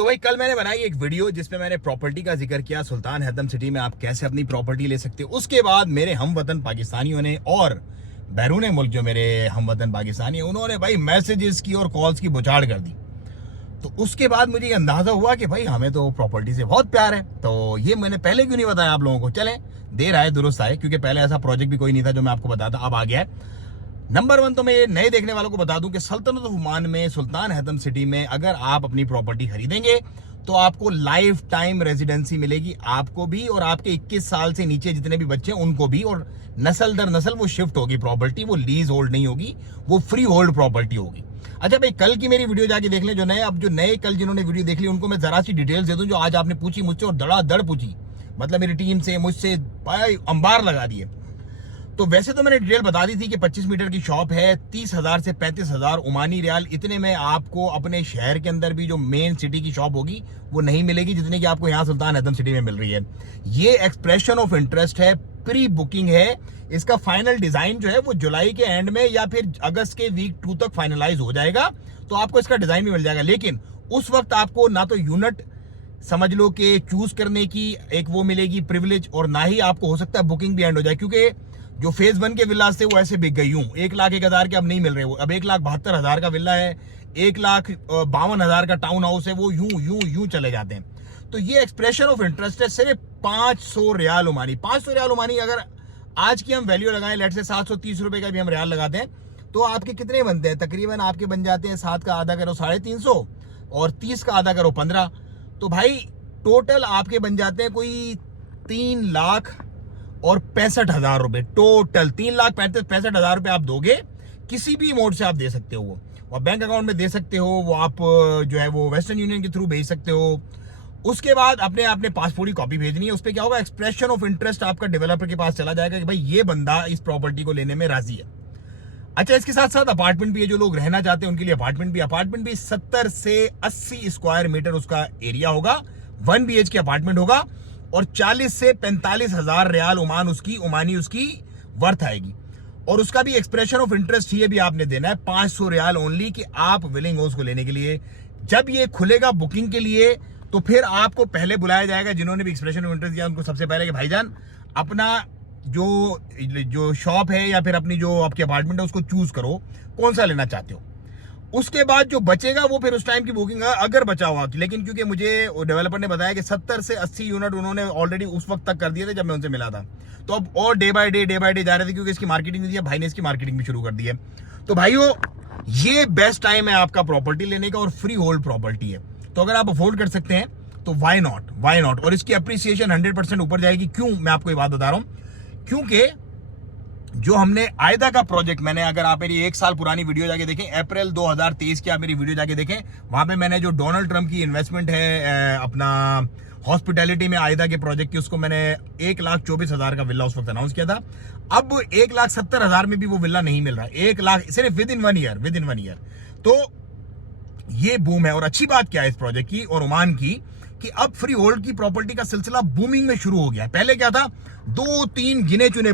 तो भाई कल मैंने बनाई एक वीडियो जिसमें मैंने प्रॉपर्टी का जिक्र किया, सुल्तान हैतम सिटी में आप कैसे अपनी प्रॉपर्टी ले सकते हो। उसके बाद मेरे हमवतन पाकिस्तानियों ने और बैरून मुल्क जो मेरे हमवतन पाकिस्तानी है उन्होंने भाई मैसेजेस की और कॉल्स की बुछाड़ कर दी। तो उसके बाद मुझे ये अंदाजा हुआ कि भाई हमें तो प्रॉपर्टी से बहुत प्यार है, तो ये मैंने पहले क्यों नहीं बताया आप लोगों को। चलें, देर आए दुरुस्त आए, क्योंकि पहले ऐसा प्रोजेक्ट भी कोई नहीं था जो मैं आपको बताता, अब आ गया है। नंबर 1 तो मैं ये नए देखने वालों को बता दूं कि सल्तनत ऑफ ओमान में सुल्तान हैतम सिटी में अगर आप अपनी प्रॉपर्टी खरीदेंगे तो आपको लाइफ टाइम रेजिडेंसी मिलेगी, आपको भी और आपके 21 साल से नीचे जितने भी बच्चे हैं उनको भी, और नस्ल दर नस्ल वो शिफ्ट होगी प्रॉपर्टी, वो लीज होल्ड नहीं होगी, वो फ्री होल्ड प्रॉपर्टी होगी। अच्छा भाई, कल की मेरी वीडियो जाके देख लें, जो नए कल जिन्होंने वीडियो देख ली उनको मैं जरा सी डिटेल्स दे दूं जो आज आपने पूछी मुझसे, और धड़ाधड़ पूछी, मतलब मेरी टीम से मुझसे अंबार लगा दिए। तो वैसे तो मैंने डिटेल बता दी थी कि 25 मीटर की शॉप है, 30,000 से 35,000 ओमानी रियाल, इतने में आपको अपने शहर के अंदर भी जो मेन सिटी की शॉप होगी वो नहीं मिलेगी जितने की आपको यहाँ सुल्तान हैतम सिटी में मिल रही है। ये एक्सप्रेशन ऑफ इंटरेस्ट है, प्री बुकिंग है। इसका फाइनल डिजाइन जो है वो जुलाई के एंड में या फिर अगस्त के वीक 2 तक फाइनलाइज हो जाएगा, तो आपको इसका डिजाइन भी मिल जाएगा। लेकिन उस वक्त आपको ना तो यूनिट समझ लो कि चूज करने की एक वो मिलेगी प्रिविलेज, और ना ही आपको हो सकता है बुकिंग भी एंड हो जाए, क्योंकि जो फेज 1 के विल्लास थे वो ऐसे बिक गई हूँ 1,01,000 के, अब नहीं मिल रहे वो, अब 1,72,000 का विल्ला है, 1,52,000 का टाउन हाउस है, वो यूं चले जाते हैं। तो ये एक्सप्रेशन ऑफ इंटरेस्ट है, सिर्फ 500 रियाल ओमानी। 500 रियाल ओमानी अगर आज की हम वैल्यू लगाएं, लेट से 730 रुपए का भी हम रियाल लगाते हैं, तो आपके कितने बनते हैं? तकरीबन आपके बन जाते हैं 7 का आधा करो 350 और 30 का आधा करो 15, तो भाई टोटल आपके बन जाते हैं कोई 3,65,000 रुपए टोटल। 3,65,000 रुपए आप दोगे, किसी भी मोड से आप दे सकते हो, वो आप बैंक अकाउंट में दे सकते हो, वो आप जो है वो वेस्टर्न यूनियन के थ्रू भेज सकते हो। उसके बाद अपने पासपोर्ट की कॉपी भेजनी है, उस पर क्या होगा, एक्सप्रेशन ऑफ इंटरेस्ट आपका डेवलपर के पास चला जाएगा कि भाई ये बंदा इस प्रॉपर्टी को लेने में राजी है। अच्छा, इसके साथ साथ अपार्टमेंट भी है, जो लोग रहना चाहते हैं उनके लिए अपार्टमेंट भी 70 से 80 स्क्वायर मीटर उसका एरिया होगा, 1 BHK अपार्टमेंट होगा, और 40 से 45,000 रियाल ओमानी उसकी वर्थ आएगी। और उसका भी एक्सप्रेशन ऑफ इंटरेस्ट ये भी आपने देना है 500 रियाल ओनली, कि आप विलिंग हो उसको लेने के लिए। जब ये खुलेगा बुकिंग के लिए तो फिर आपको पहले बुलाया जाएगा, जिन्होंने भी एक्सप्रेशन ऑफ इंटरेस्ट दिया उनको सबसे पहले कि भाईजान अपना जो शॉप है या फिर अपनी जो आपकी अपार्टमेंट है उसको चूज करो, कौन सा लेना चाहते हो। उसके बाद जो बचेगा वो फिर उस टाइम की बुकिंग है अगर बचा हुआ, लेकिन क्योंकि मुझे डेवलपर ने बताया कि 70 से 80 यूनिट उन्होंने ऑलरेडी उस वक्त तक कर दिए थे जब मैं उनसे मिला था, तो अब और डे बाय डे जा रहे थे, क्योंकि इसकी मार्केटिंग नहीं थी, भाई ने इसकी मार्केटिंग भी शुरू कर दी है। तो भाइयों, ये बेस्ट टाइम है आपका प्रॉपर्टी लेने का, और फ्री होल्ड प्रॉपर्टी है, तो अगर आप अफोर्ड कर सकते हैं तो वाई नॉट। और इसकी अप्रिसिएशन 100% ऊपर जाएगी। क्यों, मैं आपको ये बात बता रहा हूं, क्योंकि जो हमने आयदा का प्रोजेक्ट, मैंने, अगर आप मेरी 1 साल पुरानी वीडियो जाके देखें, अप्रैल 2023 की आप मेरी वीडियो जाके देखें, वहां पे मैंने जो डोनाल्ड ट्रंप की इन्वेस्टमेंट है अपना हॉस्पिटैलिटी में आयदा के प्रोजेक्ट की, उसको मैंने 1,24,000 का विला उस वक्त अनाउंस किया था। अब 1,70,000 में भी वो विला नहीं मिल रहा, 1 लाख सिर्फ विद इन वन ईयर। तो ये बूम है। और अच्छी बात क्या है इस प्रोजेक्ट की और ओमान की, कि अब फ्री होल्ड की प्रॉपर्टी का सिलसिला बूमिंग में शुरू हो गया है। पहले क्या था, 2-3 गिने चुने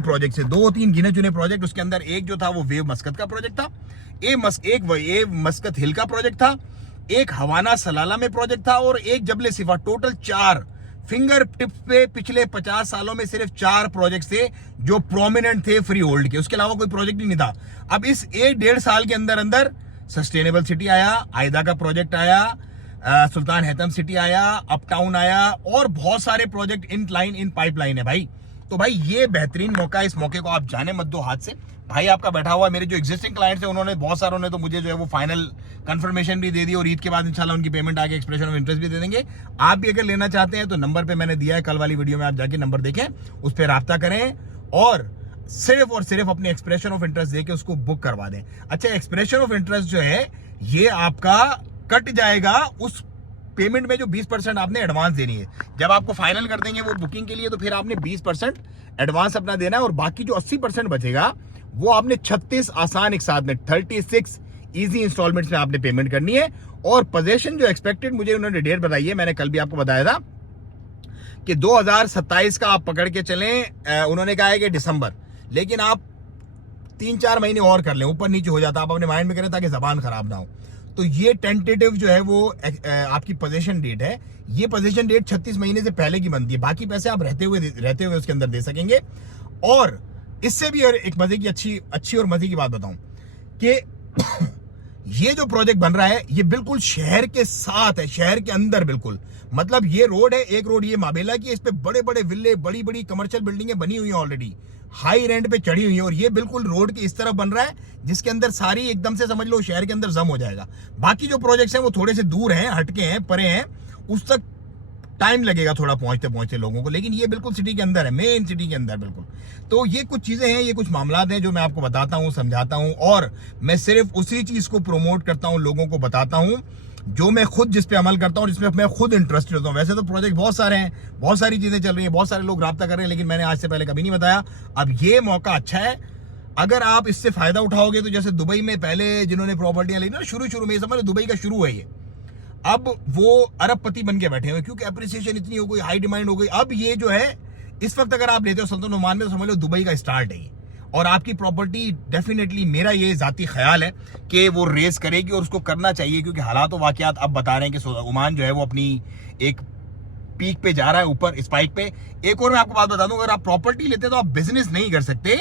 प्रोजेक्ट, उसके अंदर एक जो था वो वेव मस्कत का प्रोजेक्ट था, एक मस्कत हिल का प्रोजेक्ट था, एक हवाना सलाला में प्रोजेक्ट था, और एक जबले सिफा। टोटल 4 फिंगर टिप्स पे पिछले 50 सालों में सिर्फ 4 प्रोजेक्ट थे जो प्रोमिनेंट थे फ्री होल्ड के, उसके अलावा कोई प्रोजेक्ट ही नहीं था। अब इस 1-1.5 साल के अंदर सस्टेनेबल सिटी आया, आयदा का प्रोजेक्ट आया, सुल्तान हैतम सिटी आया, अपटाउन आया, और बहुत सारे प्रोजेक्ट इन पाइपलाइन है भाई। तो भाई ये बेहतरीन मौका है, इस मौके को आप जाने मत दो हाथ से। भाई आपका बैठा हुआ, मेरे जो एग्जिस्टिंग क्लाइंट्स हैं उन्होंने बहुत सारों ने तो मुझे जो है वो फाइनल कंफर्मेशन भी दे दी, और ईद के बाद इंशाल्लाह उनकी पेमेंट आके एक्सप्रेशन ऑफ इंटरेस्ट भी दे देंगे। आप भी अगर लेना चाहते हैं तो नंबर पे मैंने दिया है, कल वाली वीडियो में आप जाके नंबर देखें, उस पर राब्ता करें और सिर्फ अपने एक्सप्रेशन ऑफ इंटरेस्ट देके उसको बुक करवा दें। अच्छा, एक्सप्रेशन ऑफ इंटरेस्ट जो है ये आपका कट जाएगा उस पेमेंट में जो 20% आपने एडवांस देनी है। जब आपको फाइनल कर देंगे वो बुकिंग के लिए, तो फिर आपने 20% एडवांस अपना देना है, और बाकी जो 80% बचेगा वो आपने 36 आसान एक साथ में 36 इजी इंस्टॉलमेंट्स में आपने पेमेंट करनी है। और पोजीशन जो एक्सपेक्टेड, मुझे उन्होंने डेट बताई है, मैंने कल भी आपको बताया था कि 2027 का आप पकड़ के चलें। उन्होंने कहा है कि दिसंबर, लेकिन आप 3-4 महीने और कर लें, ऊपर नीचे हो जाता, आप अपने माइंड में करें ताकि जबान खराब ना हो। तो ये टेंटेटिव जो है वो आपकी पोजीशन डेट है। ये पोजीशन डेट 36 महीने से पहले की बनती है। बाकी पैसे आप रहते हुए उसके अंदर दे सकेंगे। और इससे भी और एक मजे की अच्छी और मजे की बात बताऊं कि ये जो प्रोजेक्ट बन रहा है ये बिल्कुल शहर के साथ है, शहर के अंदर बिल्कुल। मतलब ये रोड है, एक रोड ये माबेला की, इस पे बड़े बड़े विल्ले, बड़ी बड़ी कमर्शियल बिल्डिंगें बनी हुई हैं ऑलरेडी, हाई रेंट पे चढ़ी हुई है। और ये बिल्कुल रोड के इस तरफ बन रहा है जिसके अंदर सारी एकदम से समझ लो शहर के अंदर जम हो जाएगा। बाकी जो प्रोजेक्ट्स हैं वो थोड़े से दूर हैं, हटके हैं, परे हैं, उस तक टाइम लगेगा थोड़ा पहुंचते लोगों को, लेकिन ये बिल्कुल सिटी के अंदर है, मेन सिटी के अंदर बिल्कुल। तो ये कुछ चीजें हैं, ये कुछ मामलात हैं जो मैं आपको बताता हूं, समझाता हूं, और मैं सिर्फ उसी चीज को प्रमोट करता हूं, लोगों को बताता हूं जो मैं खुद जिस पे अमल करता हूं, जिसमें मैं खुद इंटरेस्टेड होता हूं। वैसे तो प्रोजेक्ट बहुत सारे हैं, बहुत सारी चीजें चल रही हैं, बहुत सारे लोग राब्ता कर रहे हैं, लेकिन मैंने आज से पहले कभी नहीं बताया। अब ये मौका अच्छा है, अगर आप इससे फायदा उठाओगे तो जैसे दुबई में पहले जिन्होंने प्रॉपर्टियां ली ना, शुरू में समझ लो दुबई का शुरू है ये, अब वो अरबपति बन के बैठे हुए क्योंकि अप्रिसिएशन इतनी हो गई, हाई डिमांड हो गई। अब ये जो है इस वक्त अगर आप लेते हो सल्तनत ओमान में तो समझ लो दुबई का स्टार्ट है ये। और आपकी प्रॉपर्टी डेफिनेटली, मेरा ये जाती ख्याल है कि वो रेस करेगी और उसको करना चाहिए, क्योंकि हालात और वाकयात अब बता रहे हैं कि ओमान जो है वो अपनी एक पीक पे जा रहा है, ऊपर स्पाइक पे। एक और मैं आपको बात बता दूं, अगर आप प्रॉपर्टी लेते तो आप बिजनेस नहीं कर सकते,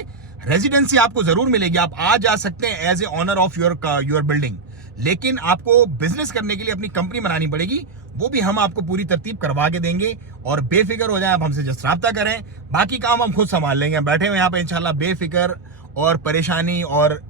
रेजिडेंसी आपको जरूर मिलेगी, आप आ जा सकते हैं as a owner of your building, लेकिन आपको बिजनेस करने के लिए अपनी कंपनी बनानी पड़ेगी। वो भी हम आपको पूरी तरतीब करवा के देंगे, और बेफिक्र हो जाए आप हमसे, जस्ट राब्ता करें, बाकी काम हम खुद संभाल लेंगे। बैठे हुए यहाँ पे इंशाल्लाह बेफिक्र, और परेशानी और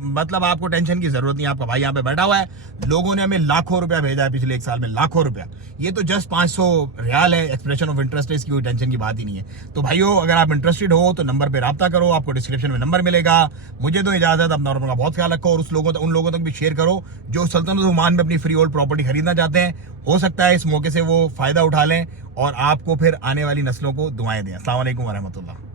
मतलब आपको टेंशन की जरूरत नहीं। आपका भाई यहाँ पे बैठा हुआ है, लोगों ने हमें लाखों रुपया भेजा है पिछले 1 साल में, लाखों रुपया। ये तो जस्ट 500 रियाल है, एक्सप्रेशन ऑफ इंटरेस्ट है, इसकी कोई टेंशन की बात ही नहीं है। तो भाइयों, अगर आप इंटरेस्टेड हो तो नंबर पे राब्ता करो, आपको डिस्क्रिप्शन में नंबर मिलेगा। मुझे तो इजाजत, अपना और अपना बहुत ख्याल रखो, और उन लोगों तक भी शेयर करो जो सल्तनत ओमान में अपनी फ्री होल्ड प्रॉपर्टी खरीदना चाहते हैं। हो सकता है इस मौके से वो फायदा उठा लें और आपको फिर आने वाली नस्लों को दुआएं दें। अस्सलाम वालेकुम वरहमतुल्लाह।